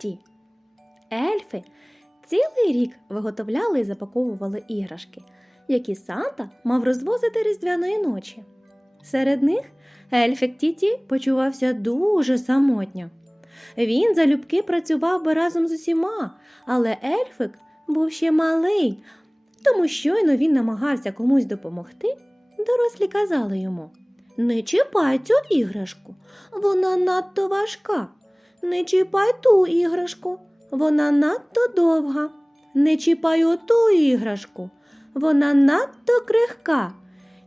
Тіті. Ельфи цілий рік виготовляли і запаковували іграшки, які Санта мав розвозити різдвяної ночі. Серед них ельфик Тіті почувався дуже самотньо. Він залюбки працював би разом з усіма, але ельфик був ще малий, тому щойно він намагався комусь допомогти, дорослі казали йому Не чіпай цю іграшку, вона надто важка. Не чіпай ту іграшку, вона надто довга. Не чіпай оту іграшку, вона надто крихка.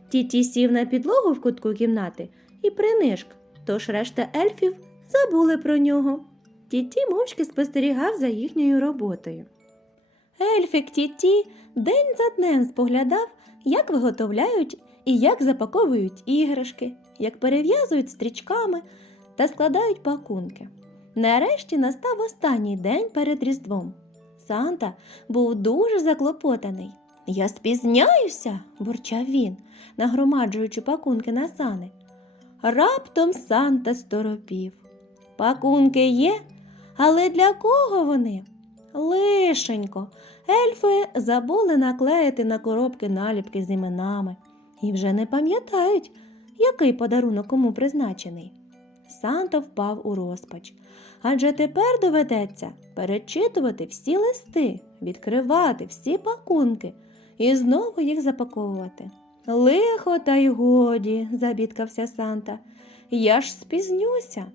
Тіті сів на підлогу в кутку кімнати і принишк, тож решта ельфів забули про нього. Тіті мовчки спостерігав за їхньою роботою. Ельфик Тіті день за днем споглядав, як виготовляють і як запаковують іграшки, як перев'язують стрічками та складають пакунки. Нарешті настав останній день перед Різдвом. Санта був дуже заклопотаний. Я спізняюся, бурчав він, нагромаджуючи пакунки на сани. Раптом Санта сторопів. Пакунки є, але для кого вони? Лишенько, ельфи забули наклеїти на коробки наліпки з іменами і вже не пам'ятають, який подарунок кому призначений. Санта впав у розпач, адже тепер доведеться перечитувати всі листи, відкривати всі пакунки і знову їх запаковувати. Лихо та й годі, забідкався Санта. Я ж спізнюся.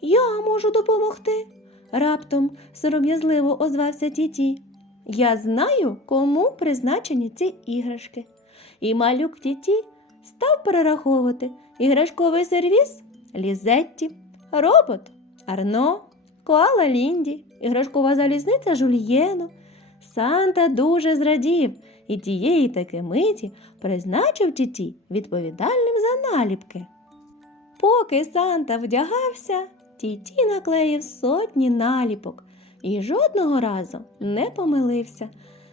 Я можу допомогти. Раптом сором'язливо озвався Тіті. Я знаю, кому призначені ці іграшки. І малюк Тіті став перераховувати іграшковий сервіс Лізетті, робот Арно, коала Лінді, іграшкова залізниця Жульєну. Санта дуже зрадів і тієї таки миті призначив Тіті відповідальним за наліпки. Поки Санта вдягався, Тіті наклеїв сотні наліпок і жодного разу не помилився.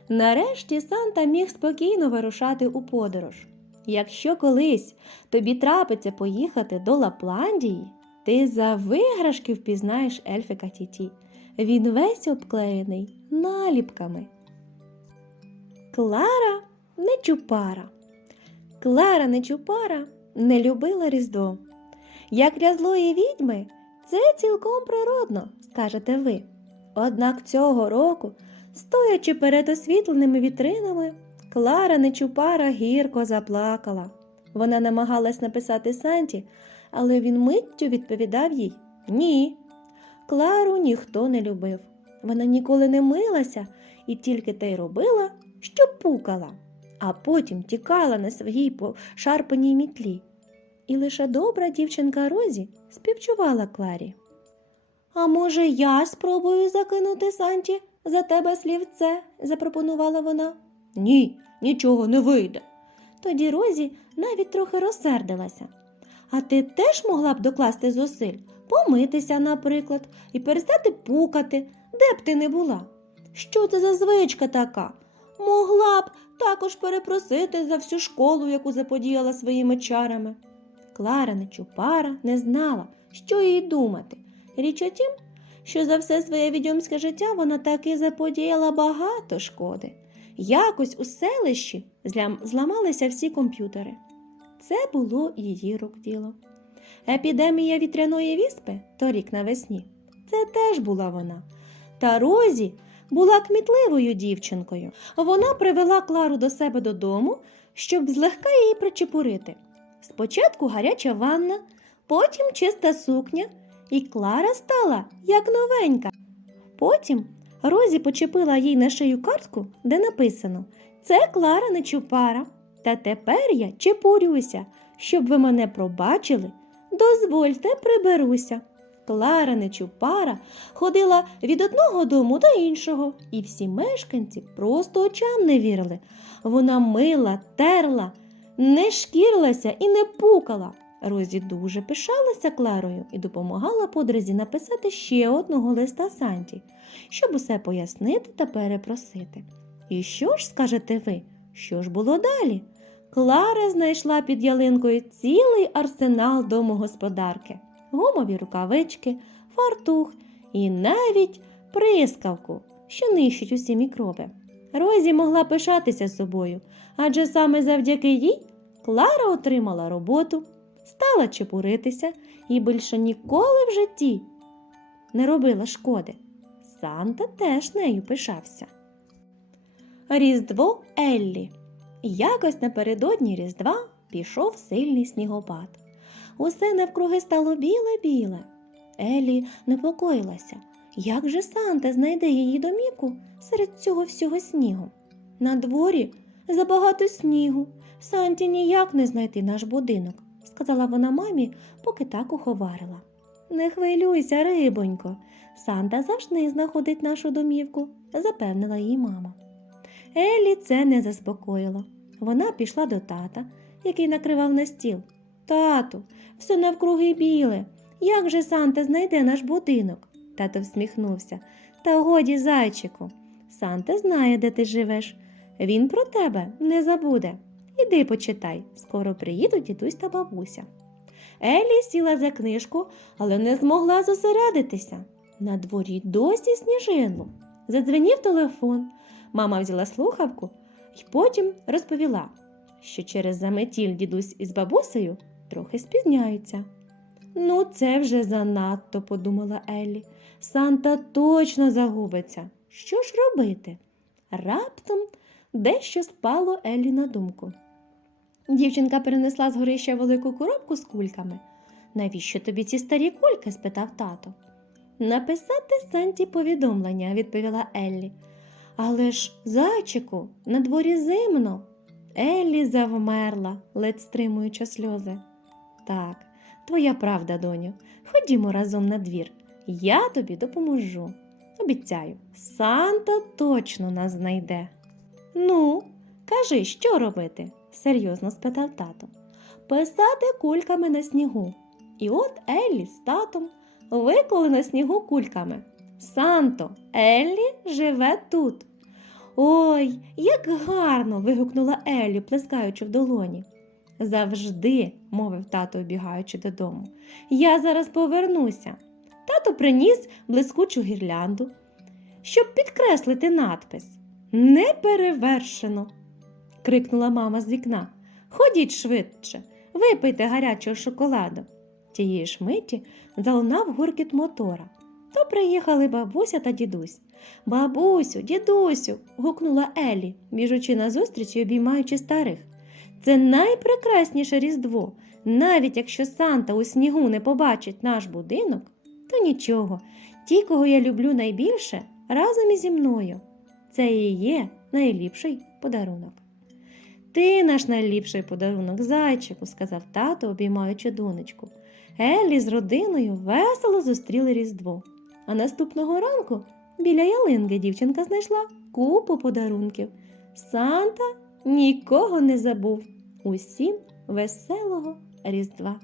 Нарешті Санта міг спокійно вирушати у подорож. Якщо колись тобі трапиться поїхати до Лапландії, ти за виграшки впізнаєш ельфика Тіті. Він весь обклеєний наліпками. Клара Нечупара. Клара Нечупара не любила Різдво. Як для злої відьми, це цілком природно, скажете ви. Однак цього року, стоячи перед освітленими вітринами, Клара Нечупара гірко заплакала. Вона намагалась написати Санті, але він миттю відповідав їй Ні. Клару ніхто не любив. Вона ніколи не милася і тільки те й робила, що пукала, а потім тікала на своїй пошарпаній мітлі. І лише добра дівчинка Розі співчувала Кларі. А може, я спробую закинути Санті за тебе слівце? запропонувала вона. Ні, нічого не вийде. Тоді Розі навіть трохи розсердилася. А ти теж могла б докласти зусиль, помитися, наприклад, і перестати пукати, де б ти не була. Що це за звичка така? Могла б також перепросити за всю школу, яку заподіяла своїми чарами. Клара Нечупара не знала, що їй думати. Річ у тім, що за все своє відьомське життя вона таки заподіяла багато шкоди. Якось у селищі зламалися всі комп'ютери. Це було її рук діло. Епідемія вітряної віспи торік навесні. Це теж була вона. Та Розі була кмітливою дівчинкою. Вона привела Клару до себе додому, щоб злегка її причепурити. Спочатку гаряча ванна, потім чиста сукня, і Клара стала як новенька. Потім Розі почепила їй на шию картку, де написано Це Клара Нечупара. Та тепер я чепурюся, щоб ви мене пробачили. Дозвольте, приберуся. Клара Нечупара ходила від одного дому до іншого, і всі мешканці просто очам не вірили. Вона мила, терла, не шкірилася і не пукала. Розі дуже пишалася Кларою і допомагала подрузі написати ще одного листа Санті, щоб усе пояснити та перепросити. І що ж скажете ви? Що ж було далі? Клара знайшла під ялинкою цілий арсенал домогосподарки, гумові рукавички, фартух і навіть прискавку, що нищить усі мікроби. Розі могла пишатися собою, адже саме завдяки їй Клара отримала роботу, стала чепуритися і більше ніколи в житті не робила шкоди. Санта теж нею пишався. Різдво Еллі. Якось напередодні Різдва пішов сильний снігопад. Усе навкруги стало біле-біле. Еллі непокоїлася, як же Санта знайде її домівку серед цього всього снігу. На дворі забагато снігу. Санті ніяк не знайти наш будинок, сказала вона мамі, поки так уховарила. Не хвилюйся, рибонько. Санта завжди знаходить нашу домівку, запевнила її мама. Еллі це не заспокоїло. Вона пішла до тата, який накривав на стіл. Тату, все навкруги біле. Як же Санта знайде наш будинок? Тато всміхнувся. Та годі, зайчику. Санта знає, де ти живеш. Він про тебе не забуде. Іди почитай, скоро приїдуть дідусь та бабуся. Еллі сіла за книжку, але не змогла зосередитися. На дворі досі сніжило. Задзвенів телефон. Мама взяла слухавку і потім розповіла, що через заметіль дідусь із бабусею трохи спізняються. Ну, це вже занадто, подумала Еллі. Санта точно загубиться. Що ж робити? Раптом дещо спало Еллі на думку. Дівчинка перенесла з горища велику коробку з кульками. Навіщо тобі ці старі кульки? спитав тато. Написати Санті повідомлення, відповіла Еллі. Але ж, зайчику, на дворі зимно. Еллі завмерла, ледь стримуючи сльози. Так, твоя правда, доню. Ходімо разом на двір. Я тобі допоможу. Обіцяю, Санта точно нас знайде. Ну, кажи, що робити? Серйозно спитав тато. Писати кульками на снігу. І от Еллі з татом виклали на снігу кульками. Санто, Еллі живе тут. Ой, як гарно. вигукнула Еллі, плескаючи в долоні. Завжди, мовив тато, обігаючи додому. Я зараз повернуся. Тато приніс блискучу гірлянду, щоб підкреслити надпис. Неперевершено. Крикнула мама з вікна. Ходіть швидше, випийте гарячого шоколаду. Тієї ж миті залунав гуркіт мотора. То приїхали бабуся та дідусь. Бабусю, дідусю. гукнула Елі, біжучи назустріч і обіймаючи старих. Це найпрекрасніше Різдво. Навіть якщо Санта у снігу не побачить наш будинок, то нічого. Ті, кого я люблю найбільше, разом ізі мною. Це і є найліпший подарунок. Ти наш найліпший подарунок, зайчику, сказав тато, обіймаючи донечку. Еллі з родиною весело зустріли Різдво. А наступного ранку біля ялинки дівчинка знайшла купу подарунків. Санта нікого не забув. Усім веселого Різдва.